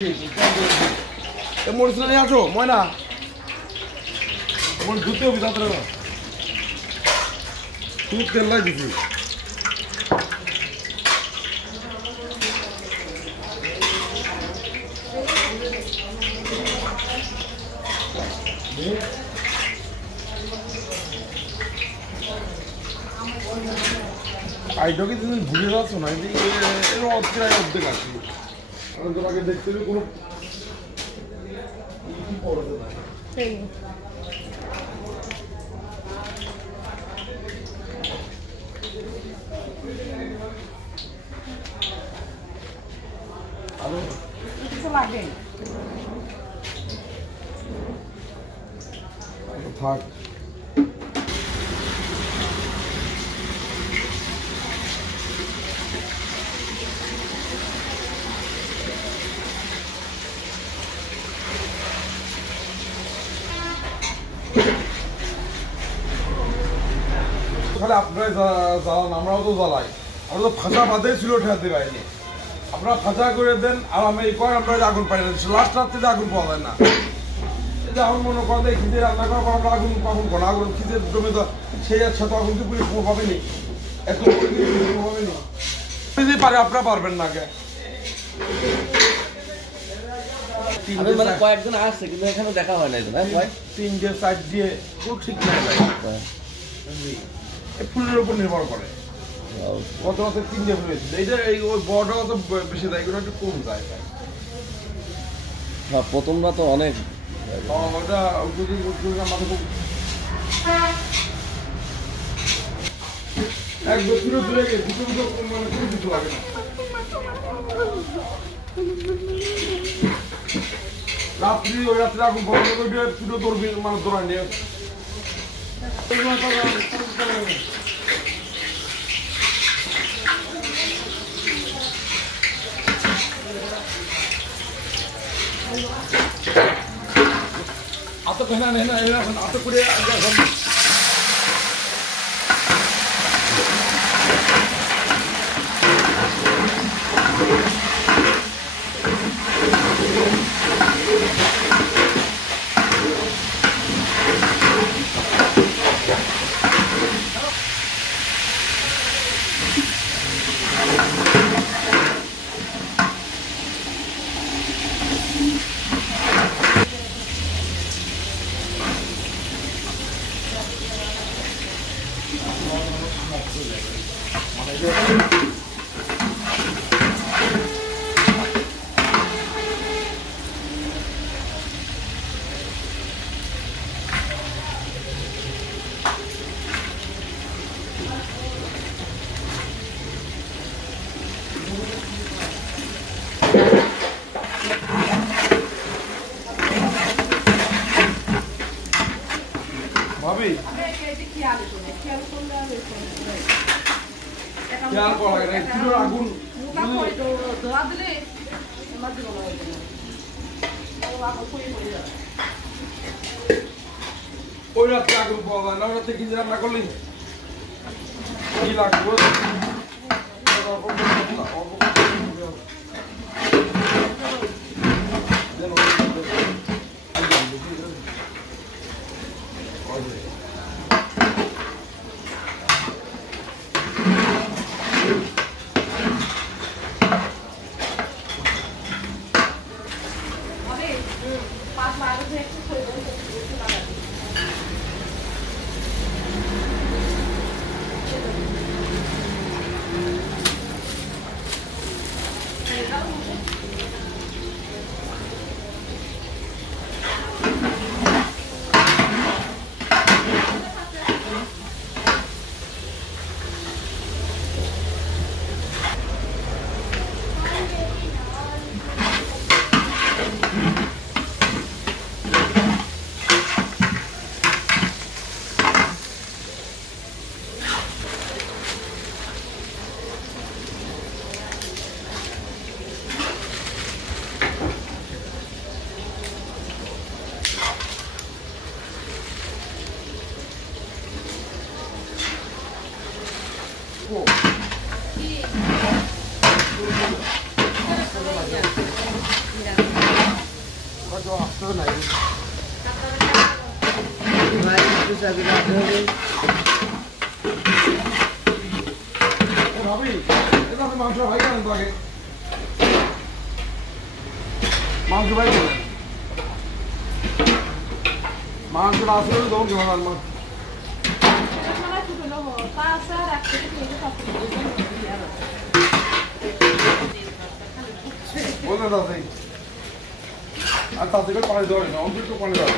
মরিচ নিয়ে আসো ময়না মরিচ ধুতে হবে তাড়াতাড়ি খুব তেল লাই দিছি আইডকে তুমি ভুলে যাচ্ছ না এর অর্ধেক আসি তোমাকে দেখতে কোনো থাক তাহলে আপনারা জ্বালান আমরাও তো জ্বালাই আমরা তো ফাঁসা বাঁধেই ছিল ঠেকাতে পারিনি আপনারা ফাঁসা করে দেন আর আমি এই কয় আমরা আগুন পাই না লাস্ট রাত্রিতে আগুন পাওয়া যায় না এখন মনে করেন এই খিদে রান্না করার পর আমরা আগুন কখন কোনো আগুন খিদের জমে তো সেই যাচ্ছে তো আগুন কি পুলিশ পাবেনি এত পাবেনি যদি পারে আপনারা পারবেন না কে মানে কয়েকজন আসছে কিন্তু এখানে দেখা হয় না তিনটে সাইড দিয়ে খুব ঠিক নাই ফুলের উপর নির্ভর করে কত রাতে তিনটে ফুল হয়েছিল এইটা এই ওই বড়টা তো বেশি দেয় এগুলো একটু কম যায় প্রথমটা তো অনেক ওটা মাথা খুব এক বছর দূরে গেছে দুটো মানে কোনো কিছু লাগে না রাত্রি ওই রাত্রে আগুন বন্ধ করে পুরো দৌড়বি মানে দৌড়ান নিয়ে আতো না আতো করে ভাবি আগুন ওই রাত্রে আগুন পাওয়া যায় না ওই রাত্রে কি রান্না করলি কি লাগবে হয়তো আসতে নাই ভাবি এটা আপনি মাংস ভাই কেন তো আগে মাংস ভাই কেন মাংসটা আসলে তখন কেমন আর মাংস বললে দাদাই আর তাতে করে পানি দেওয়া না অন্তত পানি দেওয়া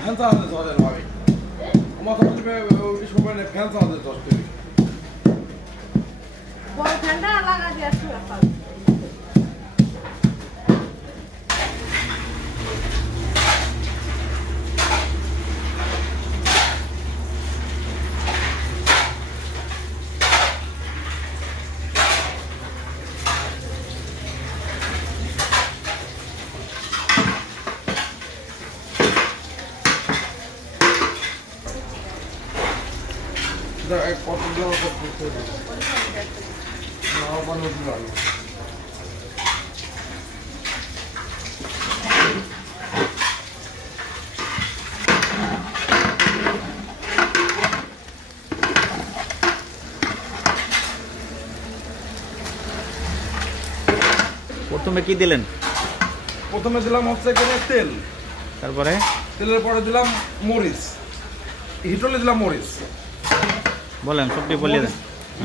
ফ্যান চালাতে ধরেন ভাবি মাথা বুঝবে ওই সময় ফ্যান চালাতে ধরতে বড় ঠান্ডা লাগা দিয়ে আসছে ব্যাপার কতগুলো করতে না বানো দিলাম প্রথমে কি দিলেন? প্রথমে দিলাম হচ্ছে এখানে তেল, তারপরে তেলের পরে দিলাম মরিচ, হিটলে দিলাম মরিচ। বলেন সবটি বলে দেন।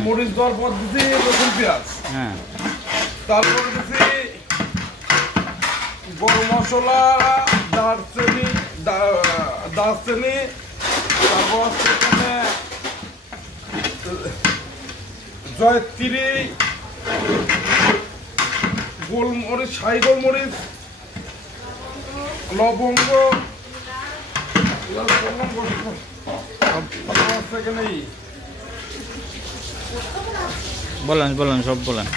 মরিচ দেওয়ার পর দিচ্ছি রসুন পেঁয়াজ, হ্যাঁ, তারপর দিচ্ছি গরম মশলা, দারচিনি, তারপর সেখানে জয়ত্রী, গোলমরিচ, শাহি গোলমরিচ, লবঙ্গ, সেখানে বলেন বলেন সব বলেন।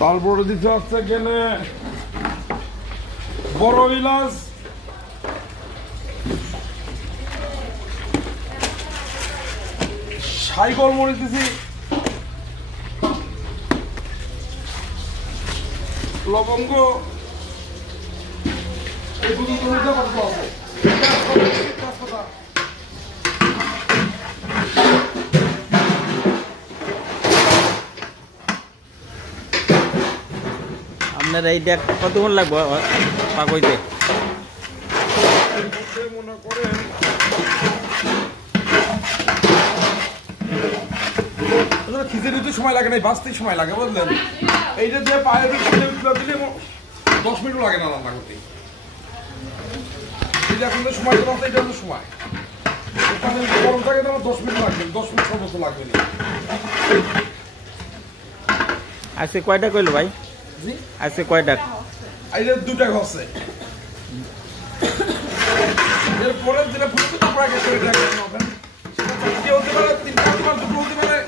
তারপরে দিতে হচ্ছে এখানে বড় ইলাচ, শাহি গোলমরিচ দিছি, লবঙ্গ, এই দুটো দিতে পারবো। আপনার এইটা কতক্ষণ লাগবে পাক হইতে? মনে করেন খিচুড়িতে সময় লাগে না, বাঁচতেই সময় লাগে, বুঝলেন? এইটা দিয়ে পায়ে দিলে 10 মিনিটও লাগে না রান্না করতে। এই যে এখন যে সময় দেওয়া এটা হচ্ছে সময়, গরম থাকে তো 10 মিনিট লাগবে, 10 মিনিট সর্বোচ্চ লাগবে না। আজকে কয়টা কইলো ভাই? জি, আজকে কয়টা? এইটা 2টা হচ্ছে। এরপরে যেটা ফুটবে তারপরে আগে করে রাখবেন, সেটা হতে পারে 3টা হতে পারে, 2টো হতে পারে।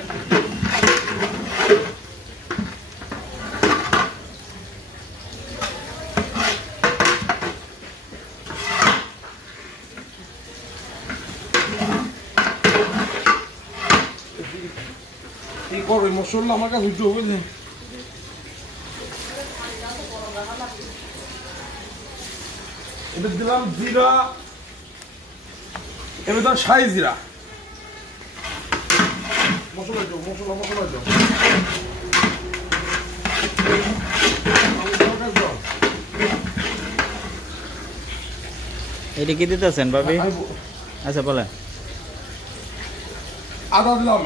এই করো মশলা আমার কাছে উঠে হবে যে এবার দিলাম জিরা, এবার দিলাম শাহি জিরা। মশলা দাও, মশলা দাও। এটা কি দিতেছেন ভাবি? আচ্ছা বলেন। আদা দিলাম,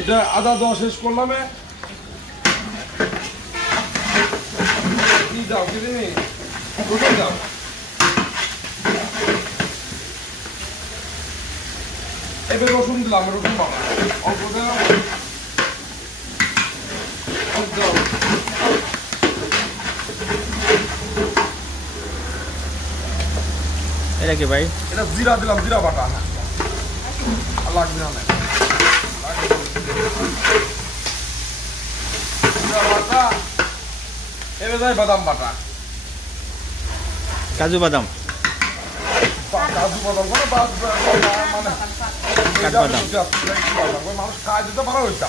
এটা আদা দেওয়া শেষ করলাম। কি দাও, কি দিনি রসুন দাও। এবার রসুন দিলাম, রসুন বাবা অল্প দাও, অল্প দাও। এটা কি ভাই? এটা জিরা দিলাম, জিরা বাটা। লাগবে না, জিরা বাটা। এবার যাই বাদাম বাটা, কাজু বাদাম, কাজু বাদাম মানে মানে কাঠবাদাম। মানুষ খায় দিতে পারো ওইটা।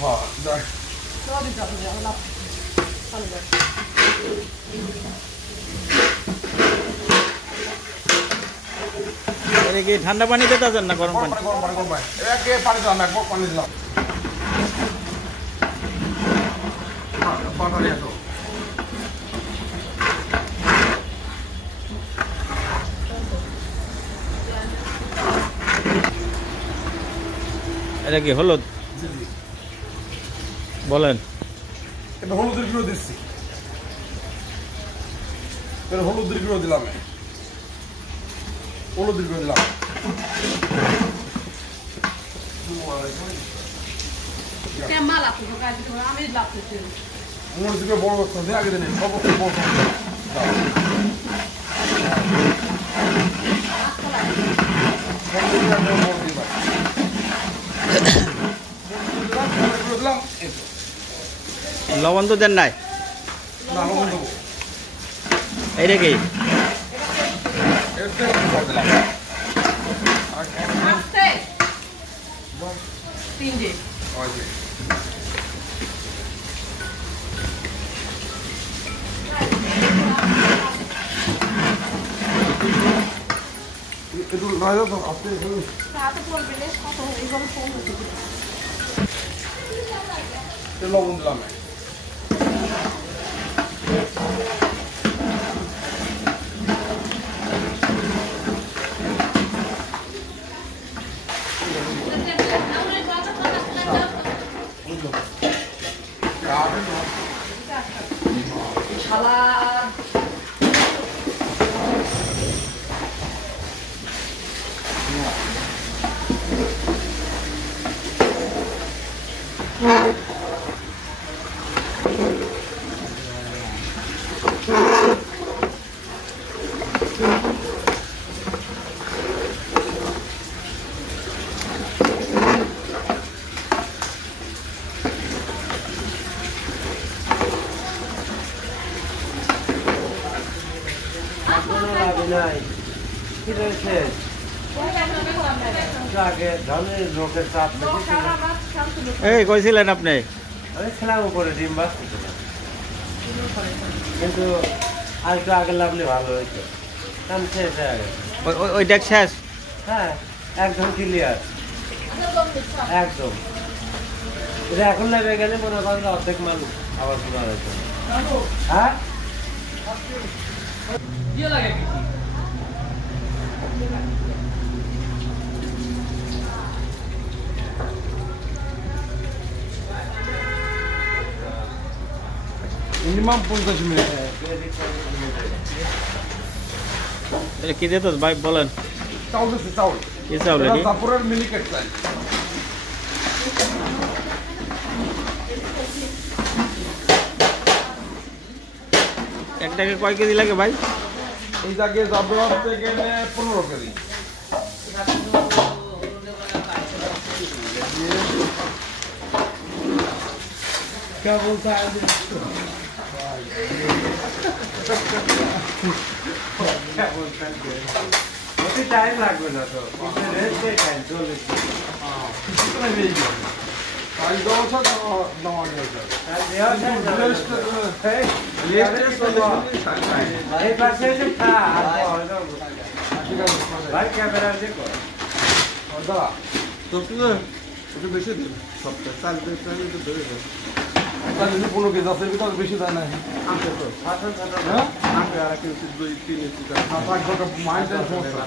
হ্যাঁ দেখ এটা কি ঠান্ডা পানি দিতেছেন না গরম পানি? গরম পানি, গরম পানি। একে পানি দিলাম, এক বক পানি দিলাম। বাটা নিয়ে আসো। এটা কি হলুদ? বলেন। এটা হলুদের গুঁড়ো দিচ্ছি, হলুদের গুঁড়ো দিলাম, হলুদের গুঁড়ো দিলাম। মাল আপনি আমি লাগতেছি মরিচ গুঁড়ো বড় বস্তা দিয়ে আগে দিন, সব বড় বস্তা দিলাম। লবণ তো দেন নাই? না লবণ দেবো, এইটা কি? দিলাম। আসতে তিনটে একটু নয় তো আপনি হাতে পড়বে না কত এইভাবে ফোন হচ্ছে লবণ দিলাম। শালা এই কইছিলেন আপনি? খেলাম করে ডিম বাস কিন্তু আর একটু আগে লাগলে ভালো হইতো, কারণ শেষ হয়ে গেছে। ওইটা শেষ? হ্যাঁ একদম ক্লিয়ার, একদম। এটা এখন লেগে গেলে মনে করেন অর্ধেক মানুষ আবার শোনা হয়েছে। হ্যাঁ মিনিমাম 50 মিনিট। এটা কি দিত ভাই বলেন? চাউল দিচ্ছি, চাউল। কি চাউল? এটা জাফরের মিনিকেট চাই। একটাকে কয় কেজি লাগে ভাই? এই জায়গায় যাবে হচ্ছে গেলে 15 কেজি। কেবল চাইলে অতি টাইম লাগবে না তো রেস্ট টাইম চলে এই পাশে এসে খা ভাই ক্যামেরা দেখো বেশি দিন সপ্তাহ 15 কেজি আছে ভিতরে বেশি দেয় না মাইন্ডের সমস্যা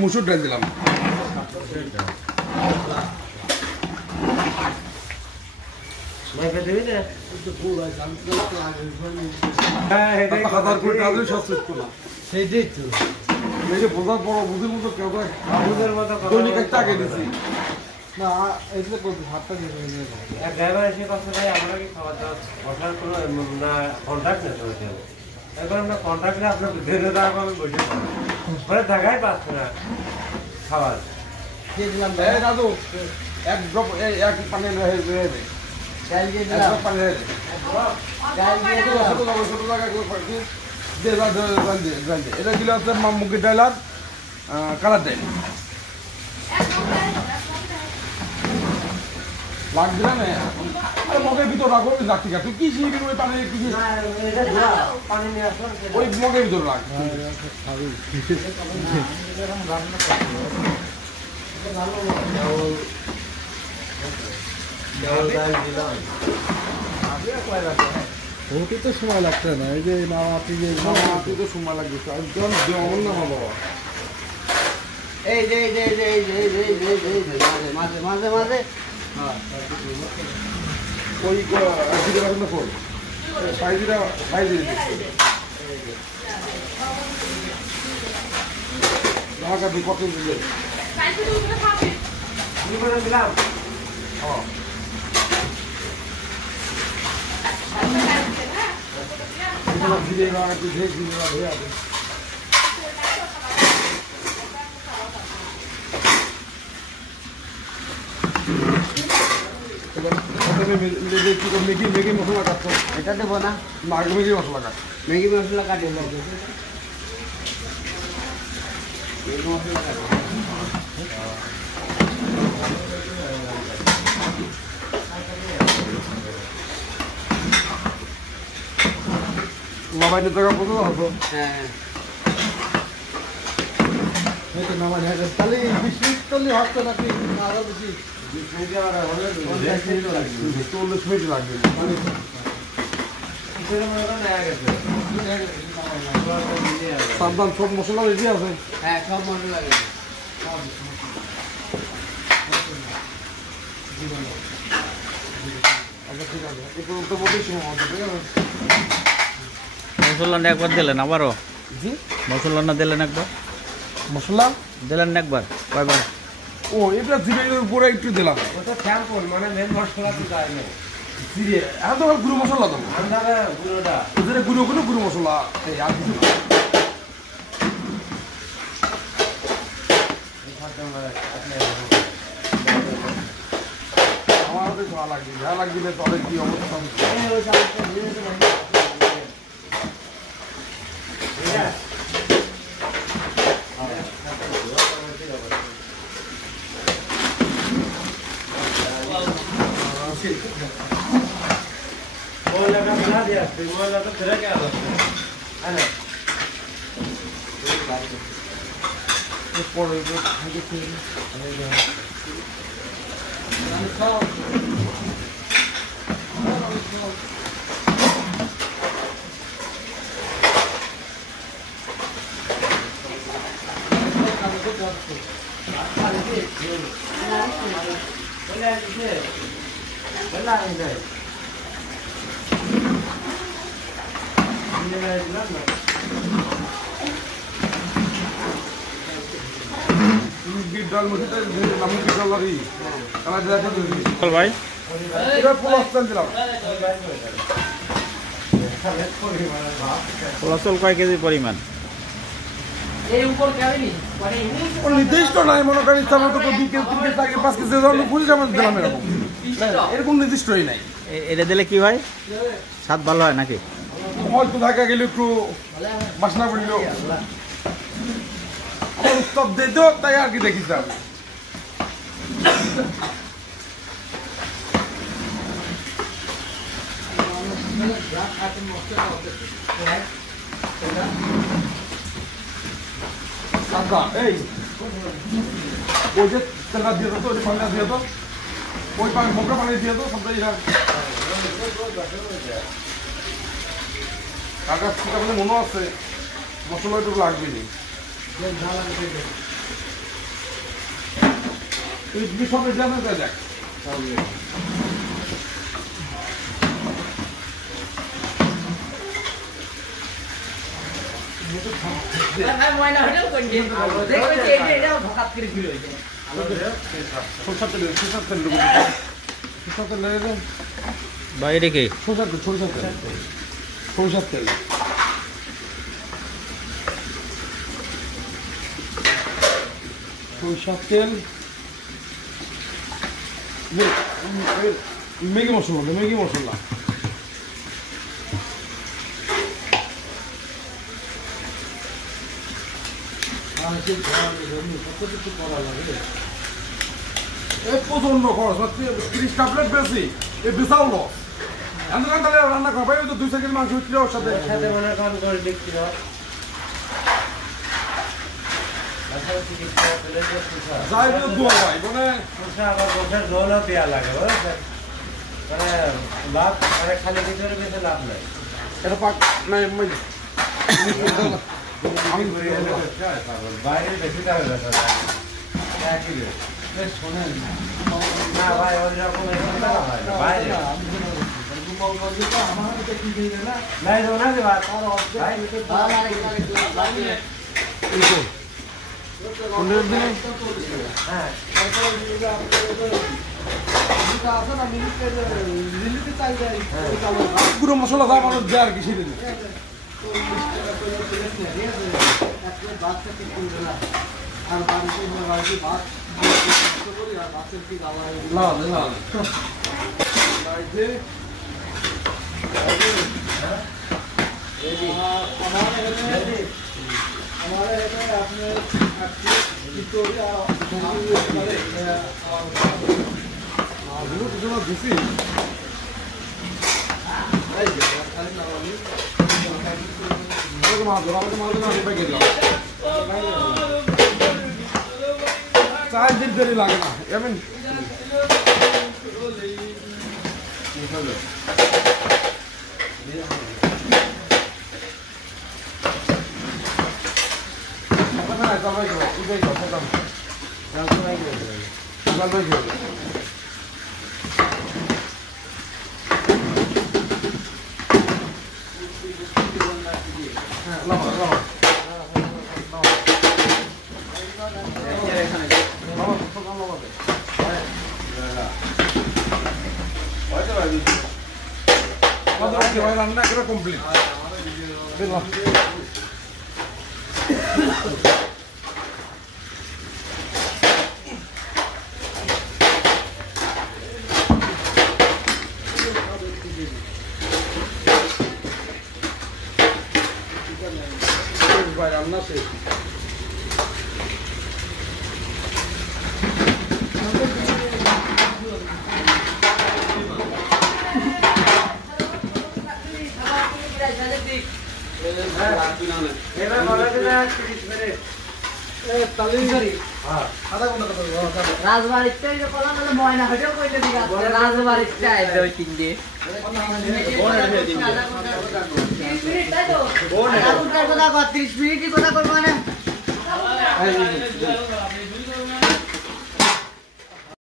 মুসুর ডাল দিলাম হাজার কোটি টাকা সব শেষ করলাম সেইটাই তো এই যে বোঝার বড় বুঝির মতো কেউ বুঝের মতো দৈনিক একটা আগে দিচ্ছি না এইটা করতে ভাতটা দিয়ে এক ড্রাইভার এসে কথা ভাই আমরা কি খাওয়া দাওয়া বসার কোনো না কন্ট্রাক্ট নেই তো এবার আমরা কন্ট্রাক্টে আপনার ধরে দেওয়া আমি বসে পরে টাকাই পাচ্ছে না খাবার দিয়ে দিলাম এই দাদু এক ড্রপ এক পানি রয়ে যাবে চাল দিয়ে এক দিলাম ড্রপ পানি রয়ে চাল দিয়ে যাবে দিলাম ছোট জায়গায় এটা ছিল হচ্ছে মুগের ডাল আর কালার ডাল লাগ দিলাম মগের ভিতর রাখো রাখতে তুই কি শিখবি ওই পানি কি পানি নিয়ে আসলাম ওই মগের ভিতর রাখ ওকে তো সময় লাগছে না এই যে নামাতি যে তুই তো সময় লাগবে একদম যেমন না বাবা এই যে মাঝে মাঝে মাঝে ওই একদিকে রাখুন না ফোন সাইজটা সাইজ আমাকে দুই কত দিলে দিলাম ধীরে তুই ধীরে ধীরে হয়ে যাবে ম্যাগি ম্যাগি মশলা কাটছো এটা দেবো না না আগে ম্যাগি মশলা কাট ম্যাগি মশলা কাটি লাগবে মোবাইলের জায়গা পর্যন্ত হতো হ্যাঁ হয়তো নামাজ হাজার তাহলে 20 মিনিট তাহলে হতো নাকি আরো বেশি 40 মিনিট লাগবে সাবধান সব মশলা রেডি আছে হ্যাঁ সব মশলা লাগে আচ্ছা ঠিক আছে এই পর্যন্ত মোটেই সময় হবে ঠিক আছে মশলা একবার দিলেন আবারও জি মশলা না দিলেন একবার মশলা দিলেন না একবার কয়বার ও এটা জিরের উপরে একটু দিলাম ওটা স্যাম্পল মানে মেন মশলা তো যায় না জিরে এখন তো গুঁড়ো মশলা দেবো আন্দারে পুরোটা ওদের গুঁড়ো মশলা এই আর কিছু না। আমার হাতে যা লাগবে তাহলে কি অবস্থা হবে? পরে ডাল মসজিদে নামে কি চলারি আমার দেখা দিবি চল ভাই এটা পুরো অস্তান দিলাম ফলাফল কয় কেজি পরিমাণ নির্দিষ্ট নাই মনে করেন ইচ্ছা মতো 2 কেজি 3 কেজি 4 কেজি 5 কেজি ধরুন পুলিশ আমার দিলাম এরকম এরকম নির্দিষ্টই নাই এটা দিলে কি হয় স্বাদ ভালো হয় নাকি হয়তো ঢাকা গেলে একটু বাসনা পড়লো আমার উত্তর দিয়ে তো তাই আর কি দেখিস আমি আচ্ছা এই ওই যে তেলটা দিয়ে দাও তো ওই পানিটা দিয়ে দাও ওই পানি মোটা পানি দিয়ে দাও সবটাই কাকার থেকে আপনার মনে আছে মশলা একটু লাগবে নি সব জানা যায় দেখ বাইরে কি সরষের তেল ম্যাগি মশলা প্রচন্ড খরচ 30 ট্যাবলেট বেশি এই বিশাল লস এমন তাহলে রান্না খাবে তো 2 সেকেন্ড মাংস হচ্ছিল ওর সাথে মনে করেন করে দেখছিল যাই তো দোয়া ভাই মানে আবার বছর জলও দেওয়া লাগে বুঝলেন মানে লাভ মানে খালি ভিতরে বেশি লাভ নাই এটা পাক নাই আমি ঘুরে গেলে বাইরে বেশি টাকা একই শোনেন না ভাই ওই রকম বাইরে নাই না যে ভাই হ্যাঁ পুরো মশলা দাম মানুষ দেয় আর কি সেদিন চার দিন দেরি লাগে না এমন রান্না করে কমপ্লিট রান্না শেষ রাজবাড়িতে